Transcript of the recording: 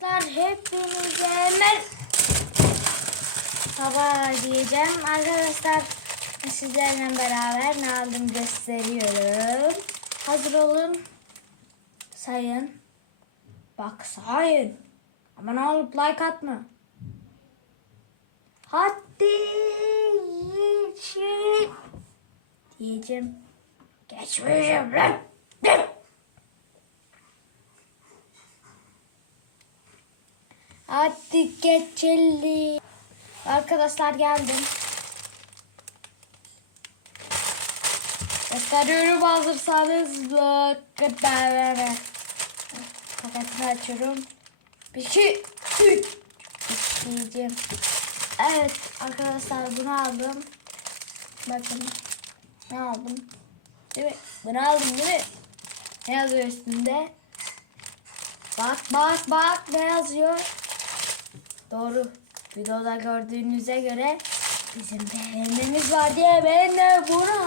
Hepinize merhaba diyeceğim. Arkadaşlar sizlerle beraber ne aldım gösteriyorum. Hazır olun. Sayın. Bak sayın. Ama ne olup like atma. Hadi geçin. Diyeceğim. Geçmeyeceğim lan. Hadi geçelim. Arkadaşlar geldim. Gösteriyorum hazırsanız. Bakın Paketini açıyorum. Bir iki, üç. İsteyeceğim. Evet arkadaşlar bunu aldım. Bakın. Ne aldım? Değil mi? Bunu aldım değil mi? Ne yazıyor üstünde? Bak bak bak ne yazıyor? Doğru. Videoda gördüğünüze göre bizim beğenmemiz var diye ben de bunu.